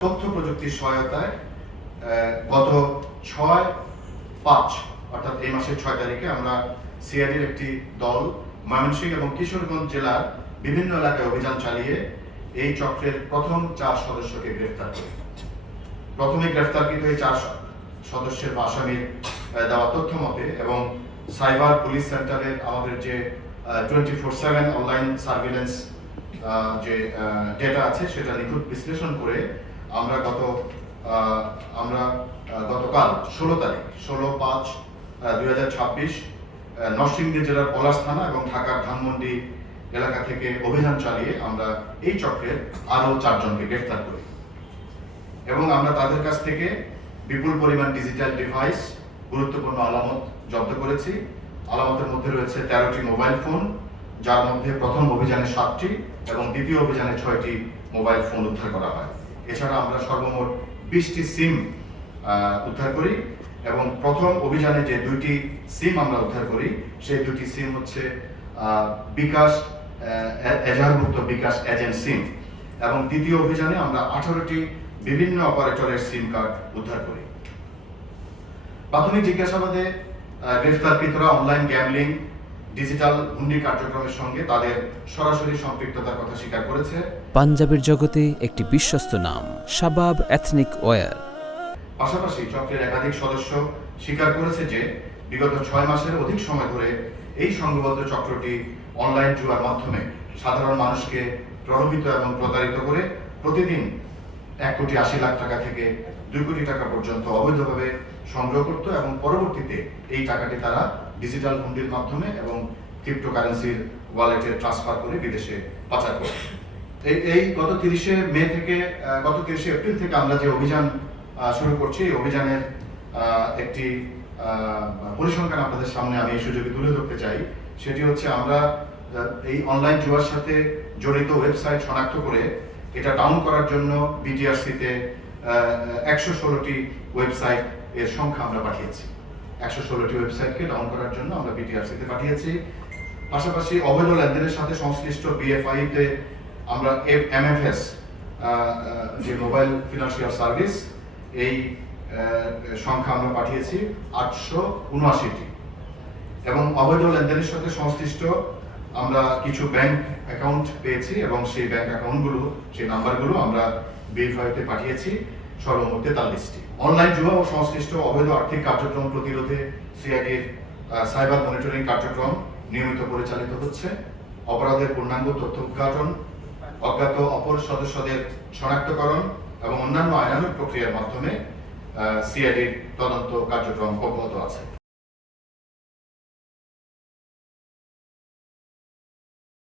তথ্য প্রযুক্তির সহায়তায় গত 6/5 অর্থাৎ এই মাসের 6 তারিখে আমরা সিআইডির একটি দল ময়মনসিংহ এবং কিশোরগঞ্জ জেলার বিভিন্ন এলাকায় অভিযান চালিয়ে এই চক্রের প্রথম 4 সদস্যকে গ্রেফতার করি। প্রথমে গ্রেফতারকৃত এই 4 সদস্যের বা আসামির দেওয়া তথ্য মতে এবং সাইবার পুলিশ সেন্টারের আমাদের যে 24/7 অনলাইন সার্ভিলেন্স যে ডেটা আছে সেটা নিখুঁত বিশ্লেষণ করে আমরা গতকাল 16 তারিখ 16/5/2026 নরসিংদী জেলার পলাশ থানা এবং ঢাকার ধানমন্ডি এলাকা থেকে অভিযান চালিয়ে আমরা এই চক্রের আরও 4 জনকে গ্রেফতার করি এবং আমরা তাদের কাছ থেকে বিপুল পরিমাণ ডিজিটাল ডিভাইস, গুরুত্বপূর্ণ আলামত জব্দ করেছি। আলামতের মধ্যে রয়েছে 13টি মোবাইল ফোন, যার মধ্যে প্রথম অভিযানে 7টি এবং দ্বিতীয় অভিযানে 6টি মোবাইল ফোন উদ্ধার করা হয়। এছাড়া আমরা সর্বমোট 20টি সিম উদ্ধার করি এবং প্রথম অভিযানে যে 2টি সিম আমরা উদ্ধার করি সেই 2টি সিম হচ্ছে বিকাশ এজাহারভুক্ত বিকাশ এজেন্ট সিম এবং দ্বিতীয় অভিযানে আমরা 18টি বিভিন্ন অপারেটরের সিম কার্ড উদ্ধার করি। প্রাথমিক জিজ্ঞাসাবাদে গ্রেফতারকৃতরা অনলাইন গ্যামলিং, ডিজিটাল হুন্ডি কার্যক্রমের সঙ্গে তাদের সরাসরি সম্পৃক্ততার কথা স্বীকার করেছে। পাঞ্জাবের জগতে একটি বিশ্বস্ত নাম শাবাব এথনিক ওয়্যার। পাশাপাশি চক্রের একাধিক সদস্য স্বীকার করেছে যে বিগত 6 মাসের অধিক সময় ধরে এই সংঘবদ্ধ চক্রটি অনলাইন জুয়ার মাধ্যমে সাধারণ মানুষকে প্রলোভিত এবং প্রতারিত করে প্রতিদিন 1,80,00,000 টাকা থেকে 2 কোটি টাকা পর্যন্ত অবৈধভাবে সংগ্রহ করত এবং পরবর্তীতে এই টাকাটি তারা ডিজিটাল হুন্ডির মাধ্যমে এবং ক্রিপ্টোকারেন্সির ওয়ালেটে ট্রান্সফার করে বিদেশে পাচার করে। এই গত 30শে মে থেকে গত 30শে এপ্রিল থেকে আমরা যে অভিযান শুরু করছি, এই অভিযানের একটি পরিসংখ্যান আপনাদের সামনে আমি এই সুযোগে তুলে ধরতে চাই। সেটি হচ্ছে আমরা এই অনলাইন জুয়ার সাথে জড়িত ওয়েবসাইট শনাক্ত করে এটা ডাউন করার জন্য বিটিআরসিতে 116টি ওয়েবসাইট এর সংখ্যা আমরা পাঠিয়েছি। 116টি ওয়েবসাইটকে ডাউন করার জন্য আমরা বিটিআরসিতে পাঠিয়েছি। পাশাপাশি অবৈধ লেনদেনের সাথে সংশ্লিষ্ট বিএফআইতে আমরা এমএফএস যে মোবাইল ফিনান্সিয়াল সার্ভিস, এই সংখ্যা আমরা পাঠিয়েছি 879টি এবং অবৈধ লেনদেনের সাথে সংশ্লিষ্ট আমরা কিছু ব্যাংক অ্যাকাউন্ট পেয়েছি এবং সেই ব্যাংক অ্যাকাউন্টগুলো, সেই নাম্বারগুলো আমরা বিএফআইতে পাঠিয়েছি সর্বমোট 43টি। অনলাইন জুয়া ও সংশ্লিষ্ট অবৈধ আর্থিক কার্যক্রম প্রতিরোধে সিআইডির সাইবার মনিটরিং কার্যক্রম নিয়মিত পরিচালিত হচ্ছে। অপরাধের পূর্ণাঙ্গ তথ্য উদ্ঘাটন, অজ্ঞাত অপর সদস্যদের শনাক্তকরণ এবং অন্যান্য আইনানুগ প্রক্রিয়ার মাধ্যমে সিআইডির তদন্ত কার্যক্রম অব্যাহত আছে।